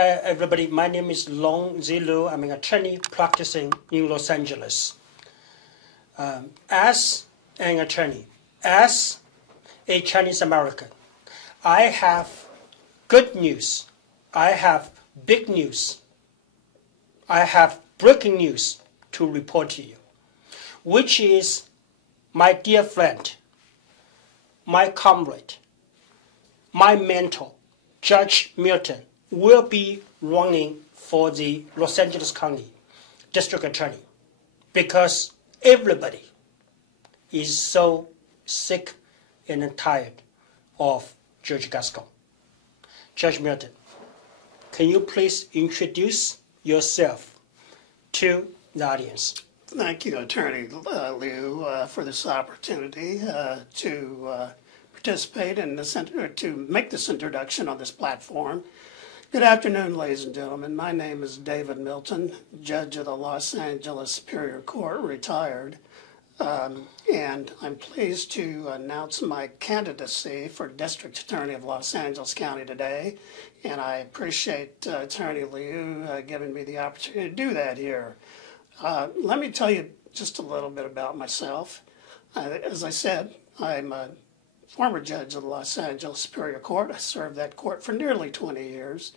Hi, everybody. My name is Long Zilu. I'm an attorney practicing in Los Angeles. As an attorney, as a Chinese American, I have good news. I have big news. I have breaking news to report to you, which is my dear friend, my comrade, my mentor, Judge Milton, will be running for the Los Angeles County District Attorney because everybody is so sick and tired of Judge Gascon. Judge Milton, can you please introduce yourself to the audience? Thank you, Attorney Liu, for this opportunity to participate in this, to make this introduction on this platform. Good afternoon, ladies and gentlemen. My name is David Milton, Judge of the Los Angeles Superior Court, retired, and I'm pleased to announce my candidacy for District Attorney of Los Angeles County today, and I appreciate Attorney Liu giving me the opportunity to do that here. Let me tell you just a little bit about myself. As I said, I'm a former judge of the Los Angeles Superior Court. I served that court for nearly 20 years.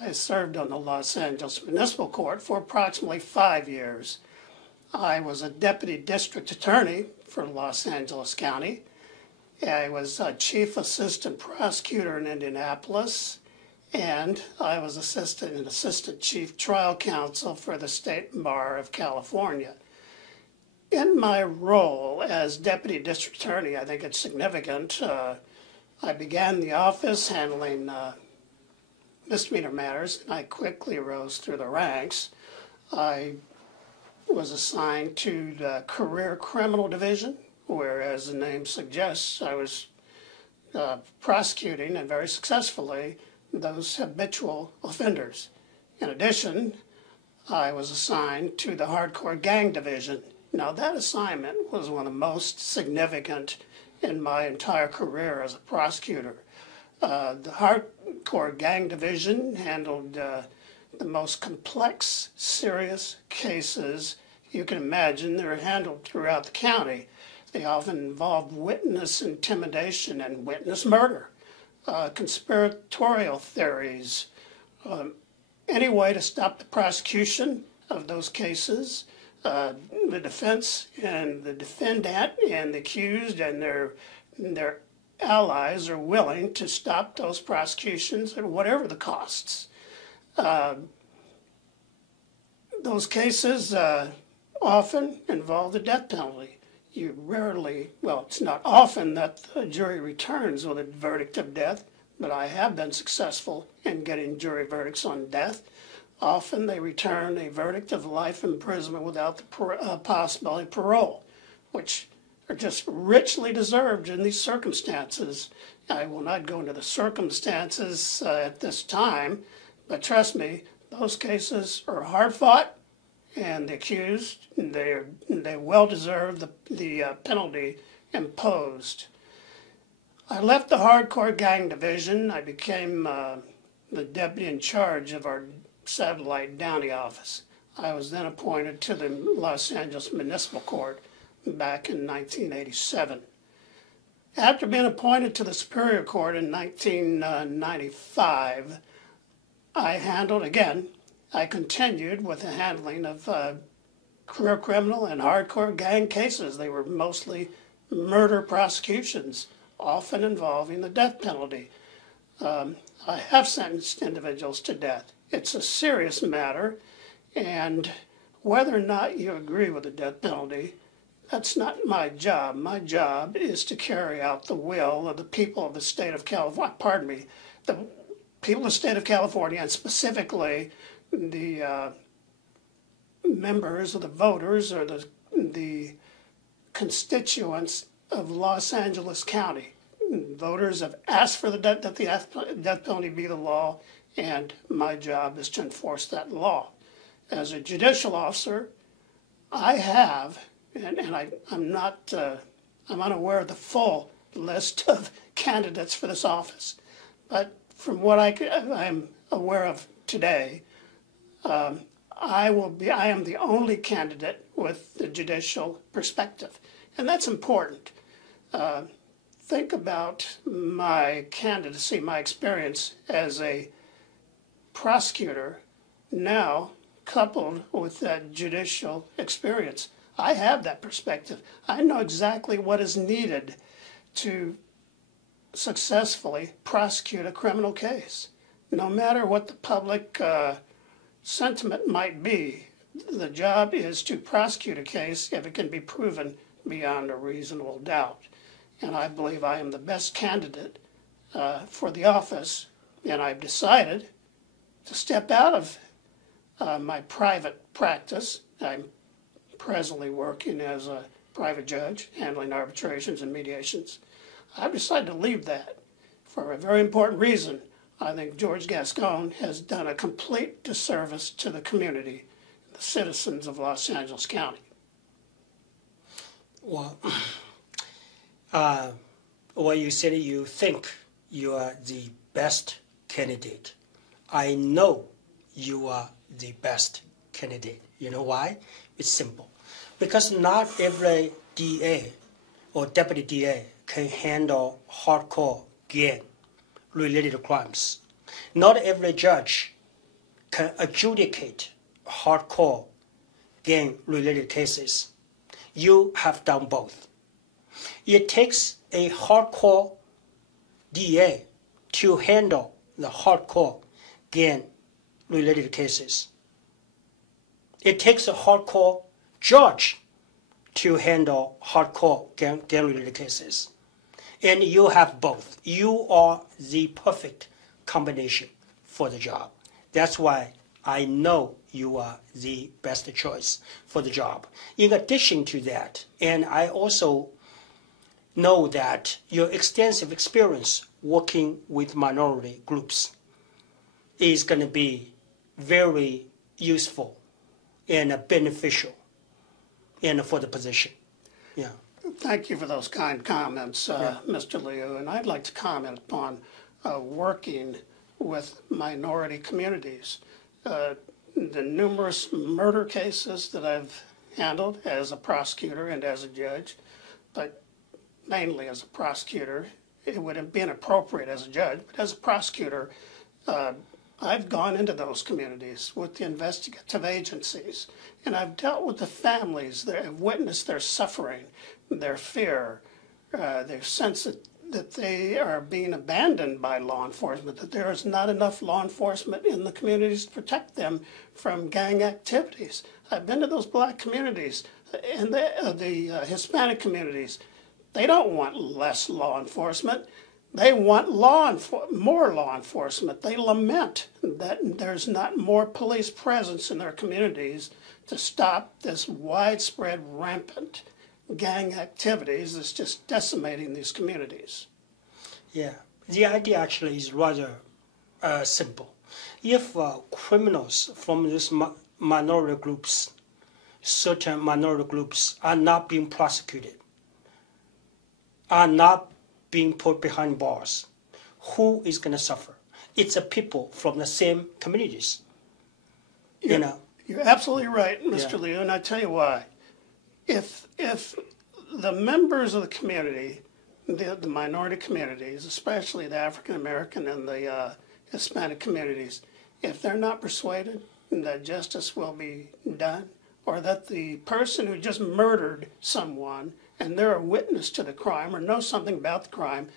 I served on the Los Angeles Municipal Court for approximately 5 years. I was a deputy district attorney for Los Angeles County. I was a chief assistant prosecutor in Indianapolis, and I was assistant chief trial counsel for the State Bar of California. In my role as deputy district attorney, I think it's significant. I began the office handling misdemeanor matters, and I quickly rose through the ranks. I was assigned to the career criminal division, where, as the name suggests, I was prosecuting, and very successfully, those habitual offenders. In addition, I was assigned to the hardcore gang division. Now, that assignment was one of the most significant in my entire career as a prosecutor. The hardcore gang division handled the most complex, serious cases you can imagine. They're handled throughout the county. They often involved witness intimidation and witness murder, conspiratorial theories, any way to stop the prosecution of those cases. The defense and the defendant and the accused and their allies are willing to stop those prosecutions at whatever the costs. Those cases often involve the death penalty. You rarely, well, it's not often that the jury returns with a verdict of death, but I have been successful in getting jury verdicts on death. Often they return a verdict of life imprisonment without the possibility of parole, which are just richly deserved in these circumstances. I will not go into the circumstances at this time, but trust me, those cases are hard fought, and the accused, they well deserve the penalty imposed. I left the hardcore gang division. I became the deputy in charge of our satellite Downey office. I was then appointed to the Los Angeles Municipal Court back in 1987. After being appointed to the Superior Court in 1995, I continued with the handling of career criminal and hardcore gang cases. They were mostly murder prosecutions, often involving the death penalty. I have sentenced individuals to death. It's a serious matter, and whether or not you agree with the death penalty, that's not my job. My job is to carry out the will of the people of the state of California, the people of the state of California, and specifically the members of the voters or the constituents of Los Angeles County. Voters have asked for that the death penalty be the law, and my job is to enforce that law. As a judicial officer, I have, and I'm unaware of the full list of candidates for this office, but from what I'm aware of today, I am the only candidate with the judicial perspective, and that's important. Think about my candidacy, my experience as a prosecutor now coupled with that judicial experience. I have that perspective. I know exactly what is needed to successfully prosecute a criminal case. No matter what the public sentiment might be, the job is to prosecute a case if it can be proven beyond a reasonable doubt. And I believe I am the best candidate for the office, and I've decided to step out of my private practice. I'm presently working as a private judge, handling arbitrations and mediations. I've decided to leave that for a very important reason. I think George Gascon has done a complete disservice to the community, the citizens of Los Angeles County. Well, you said you think you are the best candidate. I know you are the best candidate. You know why? It's simple. Because not every DA or deputy DA can handle hardcore gang-related crimes. Not every judge can adjudicate hardcore gang-related cases. You have done both. It takes a hardcore DA to handle the hardcore gang-related cases. It takes a hardcore judge to handle hardcore gang-related cases. And you have both. You are the perfect combination for the job. That's why I know you are the best choice for the job. In addition to that, and I also know that your extensive experience working with minority groups is going to be very useful and beneficial and for the position. Yeah. Thank you for those kind comments, Mr. Liu. And I'd like to comment upon working with minority communities. The numerous murder cases that I've handled as a prosecutor and as a judge, but mainly as a prosecutor. It would have been appropriate as a judge, but as a prosecutor, I've gone into those communities with the investigative agencies, and I've dealt with the families that have witnessed their suffering, their fear, their sense that they are being abandoned by law enforcement, that there is not enough law enforcement in the communities to protect them from gang activities. I've been to those black communities and the Hispanic communities. They don't want less law enforcement. They want more law enforcement. They lament that there's not more police presence in their communities to stop this widespread, rampant gang activities that's just decimating these communities. Yeah, the idea actually is rather simple. If criminals from these minority groups, certain minority groups, are not being prosecuted, are not being put behind bars, who is going to suffer? It's the people from the same communities. You're absolutely right, Mr. Liu, and I tell you why. If the members of the community, the minority communities, especially the African American and the Hispanic communities, if they're not persuaded that justice will be done, or that the person who just murdered someone and they're a witness to the crime or know something about the crime,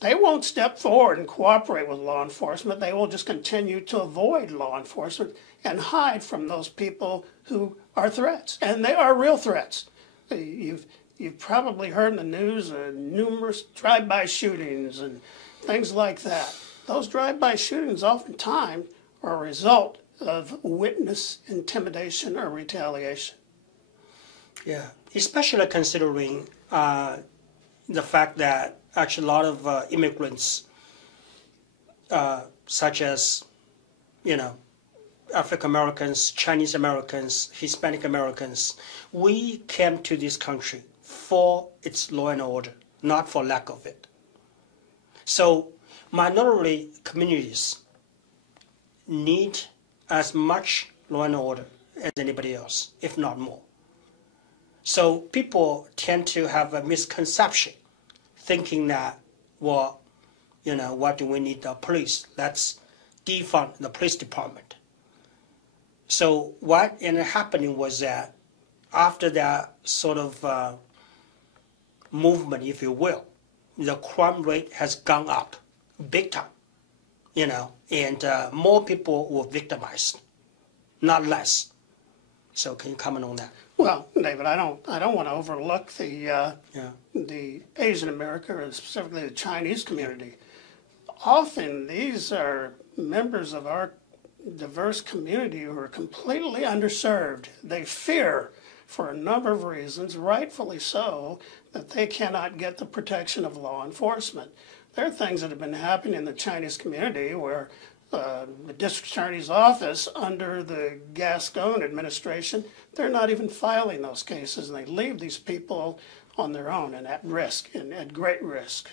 they won't step forward and cooperate with law enforcement. They will just continue to avoid law enforcement and hide from those people who are threats. And they are real threats. You've probably heard in the news numerous drive-by shootings and things like that. Those drive-by shootings oftentimes are a result of witness intimidation or retaliation. Yeah, especially considering the fact that actually a lot of immigrants, such as, African Americans, Chinese Americans, Hispanic Americans, we came to this country for its law and order, not for lack of it. So minority communities, need as much law and order as anybody else, if not more. So people tend to have a misconception, thinking that, well, you know, what do we need the police? Let's defund the police department. So what ended up happening was that after that sort of movement, if you will, the crime rate has gone up big time, you know, and more people were victimized, not less. So can you comment on that? Well, David, I don't want to overlook the Asian America, or specifically the Chinese community. Often these are members of our diverse community who are completely underserved. They fear, for a number of reasons, rightfully so, that they cannot get the protection of law enforcement. There are things that have been happening in the Chinese community where the district attorney's office under the Gascon administration, they're not even filing those cases, and they leave these people on their own and at risk, and at great risk.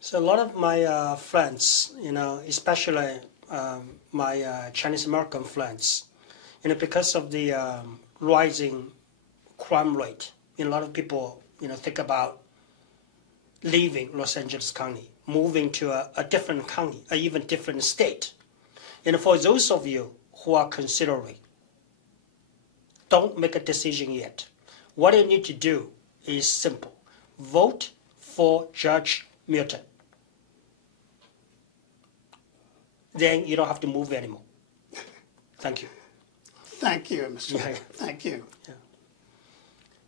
So a lot of my friends, you know, especially my Chinese American friends, you know, because of the rising crime rate, you know, a lot of people, you know, think about leaving Los Angeles County, moving to a different county, or even different state. And for those of you who are considering, don't make a decision yet. What you need to do is simple. Vote for Judge Milton. Then you don't have to move anymore. Thank you. Thank you, Mr. Mayor. Thank you. Yeah.